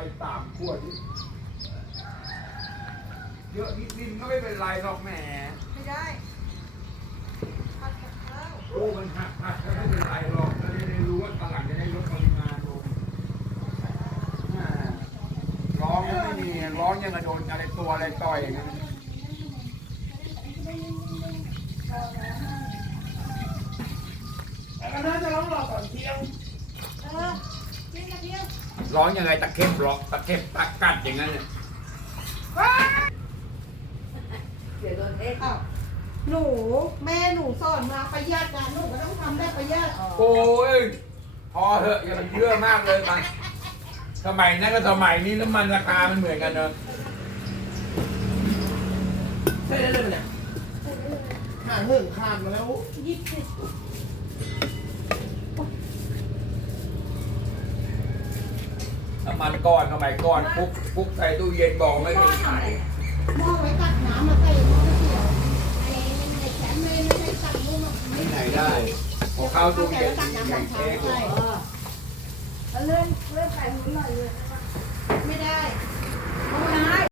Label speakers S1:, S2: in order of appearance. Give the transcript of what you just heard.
S1: 3 ขวดเยอะนิดก็ไม่เป็นไรหรอกแหม
S2: ไม่ได้ผัดกับข้าว
S1: โอ้มันหักก็ไม่เป็นไรหรอกจะได้รู้ว่าตลาดจะได้ลดปริมาณลงร้องยังไม่มีร้องยังกระโดนอะไรตัวอะไรต่อยอย่างนั้น
S3: แต่ก็น่าจะร้องรอก่อนเที่ยง
S2: เที่ยงกันเที่ยง
S1: ร้องยังไงตะเข็บร้องตะเข็บตะกัดอย่างนั้นเนี่ย
S2: เดี๋ยวโดนอ้าวหนูแม่หนูสอนมาประหยัดนะหนูก็ต้องทำได้ประหยัด
S1: โอ้ยพอเถอะอย่ามันเยอะมากเลยไปสมัยนั้นกับสมัยนี้น้ำมันราคามันเหมือนกันเนอะ
S3: ใช่ได้เลยเนี่ยห่างเหินขาดมาแล้ว
S2: 20
S1: น้ำมันก้อนสมัยก้อนปุ๊บใส่ตู้เย็นบอกไม่เป็นไข่
S2: หม้อไว้ตักน้ำมาใส่หม้อก๋วยเตี๋ยวไอ้ในแขนไม่ได้ตักนู่น
S1: ที่ไหนได้พอเข้าตู้เย็นใหญ่เค้กเลย
S2: แล้วเลื่อนไปหมุนหน่อยเลยไม่ได้